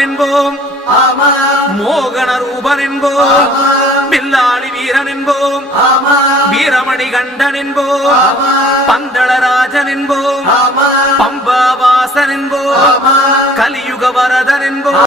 ரூபன் என்போம், மோகன ரூபன் என்போம், பில்லாளி வீரன் என்போம், வீரமணி கண்டன் என்போம், பந்தளராஜன் என்போம், பம்பாவாசன் என்போம், கலியுக வரதன் என்போம்.